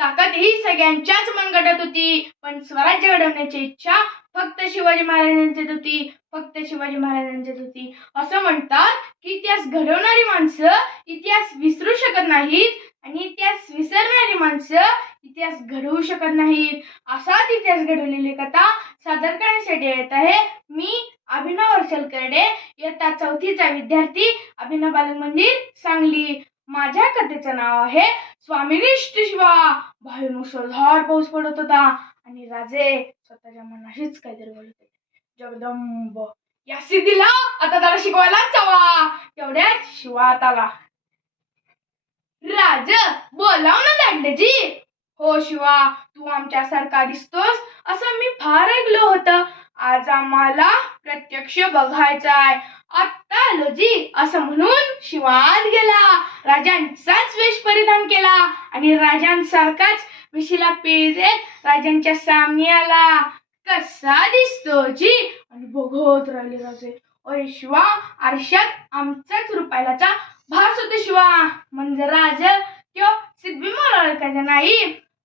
ताकद ही सगळ्यांच्याच मनगटात होती. पण स्वराज्य घडवण्याची इच्छा फक्त शिवाजी महाराजांच्यात होती. फक्त शिवाजी महाराजांच्यात होती. असं म्हणतात की इतिहास घडवणारी माणसं इतिहास विसरू शकत नाहीत आणि इतिहास विसरणारी माणसं इतिहास घडवू शकत नाहीत. असाच इतिहास घडवलेली कथा सादर करण्यासाठी येत आहे. मी अभिनव हर्षल करडे इयत्ता चौथीचा विद्यार्थी अभिनव बालक मंदिर सांगली. माझ्या कथेचं नाव आहे स्वामीनिष्ठ शिवा. बाहेर मुसळधार पाऊस पडत होता. आणि राजे स्वतःच्या मनाशीच काहीतरी बोलत होते. जगदंब या सिद्धीला आता त्याला शिकवायलाच हवा तेवढ्याच शिवात आला. राज बोलाव ना दांडेजी. हो शिवा तू आमच्यासारखा दिसतोस असं मी फार ऐकलं होतं. आज आम्हाला प्रत्यक्ष बघायचं आहे आत्ता आलो जी असं म्हणून शिवात गेला. राजांचाच वेश परिधान केला आणि राजांसारखाच विशीला पेज राजांच्या सामने आला. कसा दिसतो जी? आणि बघत राहिले राजे. अरे शिवा आरशात आमचाच रुपायलाचा भास होते शिवा. म्हणजे राज किंवा सिद्धी मला नाही.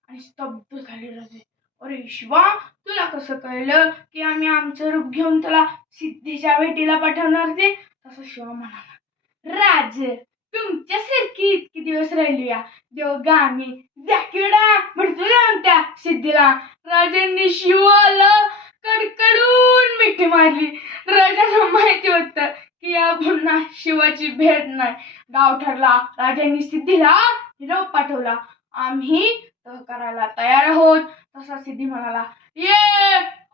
आणि स्तब्ध झाले राजे. अरे शिवा तुला कसं कळलं की आम्ही आमचं रूप घेऊन तुला सिद्धीच्या भेटीला पाठवणार ते? तसं शिवा म्हणाला. राज तुमच्यासारखी इतकी दिवस राहिली या आम्ही द्याकिडा म्हणतो ना त्या सिद्धीला. राजांनी शिवाला कडकडून मिठी मारली. राजांना माहिती होतं की या पुन्हा शिवाची भेट नाही. डाव ठरला. राजांनी सिद्धीला निरोप पाठवला. आम्ही करायला तयार आहोत. तसा सिद्धी म्हणाला ये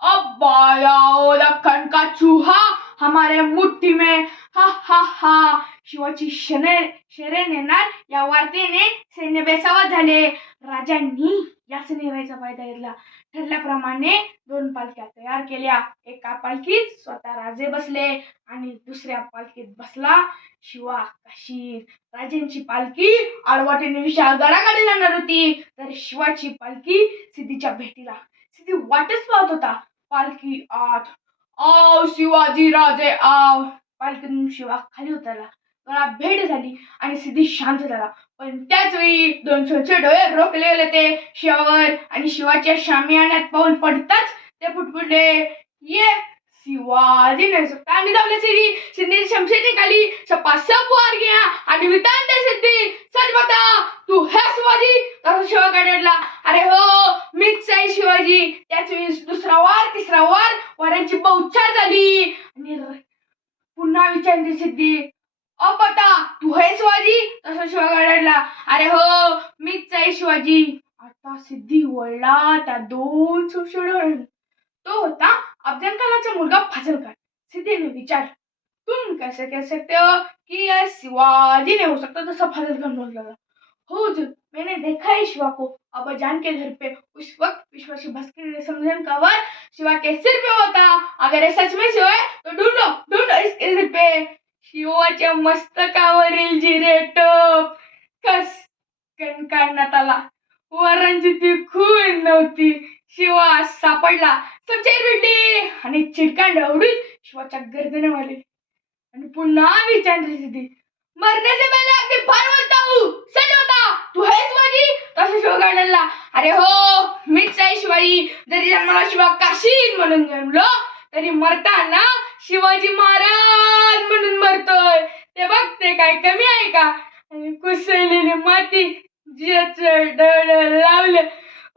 अब आओ लखन का चूहा हमारे मुट्ठी में हा हा हा शिवाची शने शरण येणार या वार्तेने सैन्य बेसावत झाले. राजांनी याच निर्णयाचा फायदा घेतला ठरल्याप्रमाणे दोन पालख्या तयार केल्या. एका पालखीत स्वतः राजे बसले आणि दुसऱ्या पालखीत बसला शिवा काशीर. राजांची पालखी आडवाटेने विशाल गडाकडे जाणार होती. तर शिवाची पालखी सिद्धीच्या भेटीला सिद्धी वाटच पाहत होता. पालखी आत आव शिवाजी राजे आव पालखीतून शिवा खाली उतरला. गळा भेट झाली आणि सिद्धी शांत झाला. पण त्याच वेळी दोन छोटे डोळे रोखलेले ते शिवावर आणि शिवाच्या शामियाण्यात पाऊल पडताच ते फुटफुटले ये. शिवाजी ने आणि धावले सिद्धी सिद्धी शमशेर निघाली सपा सब वार गया आणि वितांत सिद्धी. सच बता तू है शिवाजी? तसा शिवा काढला अरे हो मीच आहे शिवाजी. त्याच वेळी दुसरा वार तिसरा वार. वारांची बहुचार झाली. आणि पुन्हा विचारते सिद्धी. अ बता तू है शिवाजी? तसा शिवा काढला अरे हो मीच आहे शिवाजी. आता सिद्धी वळला त्या दोन सुशेड तो होता अफजल खानाचा मुलगा फाजल खान सिद्धीने विचार तुम कैसे कह सकते हो कि यह शिवाजी ने हो सकता तो सब फाजल खान बोल रहा हो जो मैंने देखा है शिवा को। अब जान के घर पे उस वक्त विश्वासी भस्कर समझन का वर शिवा के सिर पे होता। अगर ये सच में शिव है तो ढूंढो ढूंढो इसके सिर पे। शिवाच्या मस्तकावरील जिरे टोप कस कण काढण्यात आला वरांची ती खून नव्हती. शिवा सापडला. समजेर भेटली आणि चिडकांड उडून शिवाच्या गर्दने मारली आणि पुन्हा विचारली सिद्धी मरने से पहले आपके फार बोलता. हूँ सच बता तू है शिवाजी तसं शिव काढला अरे हो मीच आहे शिवाजी जरी जन्माला शिवा काशीन म्हणून जन्मलो तरी मरताना शिवाजी महाराज म्हणून मरतोय. ते बघ ते काय कमी आहे का? आणि कुसळलेली माती ज्याचं डळ लावलं.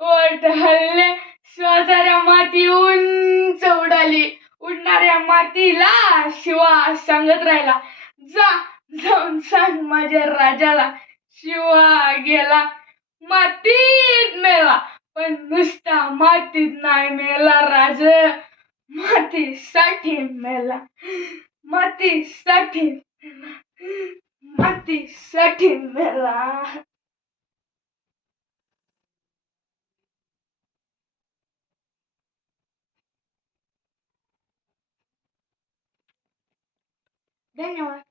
ओट हल्ले. श्वासाऱ्या माती उंच उडाली उडणाऱ्या मातीला शिवा सांगत राहिला. जा जाऊन सांग माझ्या राजाला. शिवा गेला. मातीत मेला. पण नुसता मातीत नाही मेला राज. मातीसाठी मेला. मातीसाठी मातीसाठी मेला. धन्यवाद.